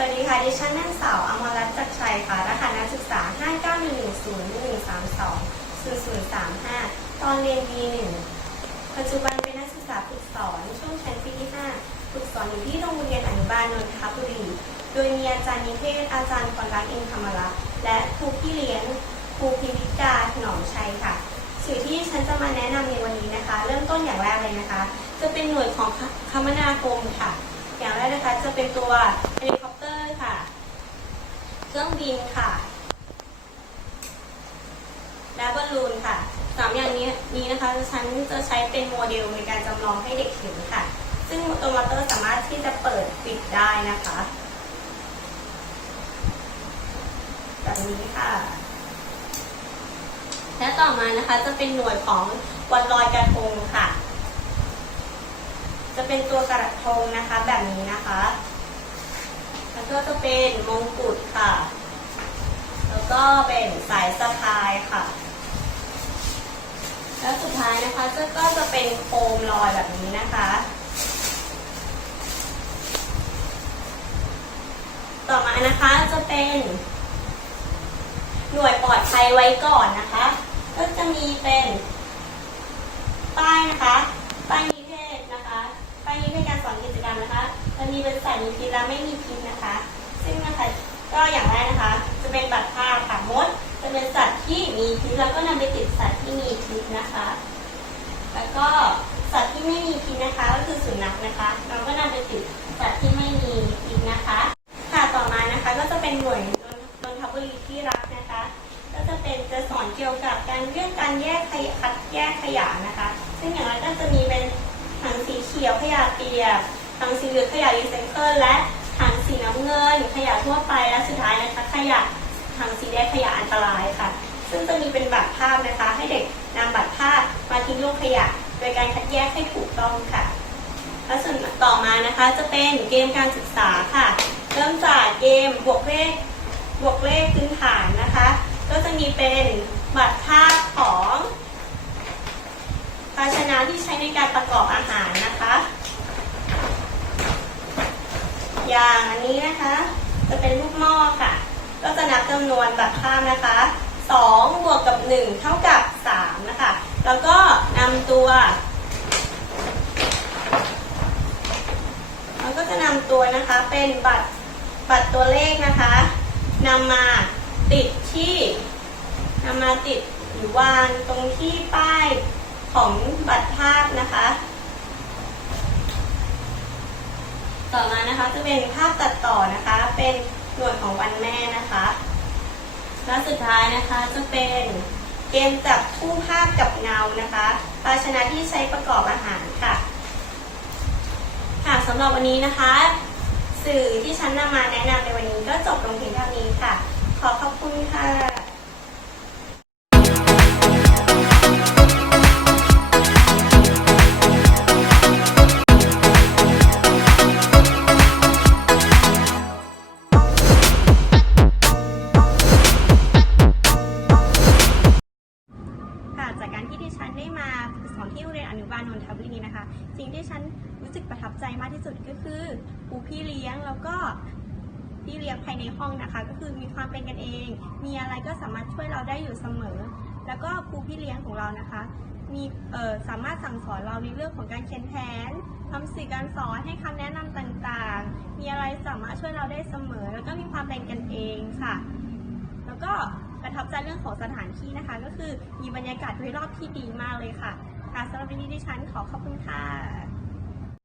วัสดีค่ะ ดิฉันนางสาวอมรรัตน์จักรชัยค่ะ รหัสนักศึกษา 591101320035 ตอนเรียน B1 ปัจจุบันเป็นนักศึกษาฝึกสอน ช่วงชั้นปีที่ 5 ฝึกสอนอยู่ที่โรงเรียนอนุบาลนนทบุรี โดยมีอาจารย์นิเทศ อาจารย์กรรักอินธรรมรักษ์และครูพี่เลี้ยง ครูพิพิกาถนอมชัยค่ะ สื่อที่ฉันจะมาแนะนำในวันนี้นะคะ เริ่มต้นอย่างแรกเลยนะคะ จะเป็นหน่วยของคมนาคมค่ะ อย่างแรกนะคะจะเป็นตัวเฮลิคอปเตอร์ค่ะ เครื่องบินค่ะ และบอลลูนค่ะสามอย่างนี้นี้นะคะฉันจะใช้เป็นโมเดลในการจำลองให้เด็กเห็นค่ะ ซึ่งตัวมอเตอร์สามารถที่จะเปิดปิดได้นะคะแบบนี้ค่ะ และต่อมานะคะจะเป็นหน่วยของวันลอยกระทงค่ะ จะเป็นตัวกระทงนะคะแบบนี้นะคะ แล้วก็จะเป็นมงกุฎค่ะ ก็เป็นสายสะพายค่ะ แล้วสุดท้ายนะคะก็จะเป็นโคมลอยแบบนี้นะคะ ต่อมานะคะจะเป็นหน่วยปลอดภัยไว้ก่อนนะคะ ก็จะมีเป็นป้ายนะคะป้ายนิเทศนะคะป้ายนิเทศการสอนกิจกรรมนะคะจะมีเป็นสัตว์มีพิษและไม่มีพิษนะคะ ซึ่งนะคะก็อย่างแรกนะคะ จะเป็นบัตรภาพ เป็นสัตว์ที่มีพิษแล้วก็นำไปติดสัตว์ที่มีพิษนะคะ แล้วก็สัตว์ที่ไม่มีพิษนะคะ ก็คือสุนัขนะคะ เราก็นำไปติดสัตว์ที่ไม่มีพิษนะคะ ค่ะต่อมานะคะก็จะเป็นหน่วยนนทบุรีที่รักนะคะ ก็จะเป็นจะสอนเกี่ยวกับการเรื่องการแยกขยะคัดแยกขยะนะคะ ซึ่งอย่างไรก็จะมีเป็นถังสีเขียวขยะเปียกถังสีเหลืองขยะรีไซเคิลและถังสีน้ำเงินขยะทั่วไปและสุดท้ายนะคะขยะ ถังสีแดงขยะอันตรายค่ะ ซึ่งจะมีเป็นบัตรภาพนะคะ ให้เด็กนำบัตรภาพมาทิ้งลงขยะ โดยการคัดแยกให้ถูกต้องค่ะและส่วนต่อมานะคะจะเป็นเกมการศึกษาค่ะ เริ่มจากเกมบวกเลขบวกเลขพื้นฐานนะคะ ก็จะมีเป็นบัตรภาพของภาชนะที่ใช้ในการประกอบอาหารนะคะ อย่างอันนี้นะคะ จะเป็นลูกหม้อค่ะ ก็จะนับจำนวนบัตรภาพนะคะ2บวกกับ 1 เท่ากับ 3 นะคะ แล้วก็นำตัวเราก็จะนำตัวนะคะเป็นบัตรบัตรตัวเลขนะคะนำมาติดที่นำมาติดหรือวางตรงที่ป้ายของบัตรภาพนะคะ ต่อมานะคะจะเป็นภาพตัดต่อนะคะเป็นหน่วยของวันแม่นะคะ และสุดท้ายนะคะจะเป็นเกมจับคู่ภาพกับเงานะคะภาชนะที่ใช้ประกอบอาหารค่ะค่ะสำหรับวันนี้นะคะ สื่อที่ฉันนำมาแนะนำในวันนี้ก็จบ นะคะ สิ่งที่ฉันรู้สึกประทับใจมากที่สุดก็คือครูพี่เลี้ยงแล้วก็พี่เลี้ยงภายในห้องนะคะ ก็คือมีความเป็นกันเอง มีอะไรก็สามารถช่วยเราได้อยู่เสมอ แล้วก็ครูพี่เลี้ยงของเรานะคะ มีสามารถสั่งสอนเราในเรื่องของการเขียนแผนทำสื่อการสอนให้คำแนะนำต่างๆ มีอะไรสามารถช่วยเราได้เสมอ แล้วก็มีความเป็นกันเองค่ะ แล้วก็ประทับใจเรื่องของสถานที่นะคะ ก็คือมีบรรยากาศโดยรอบที่ดีมากเลยค่ะ ค่ะสำหรับวันนี้ดิฉันขอขอบคุณค่ะ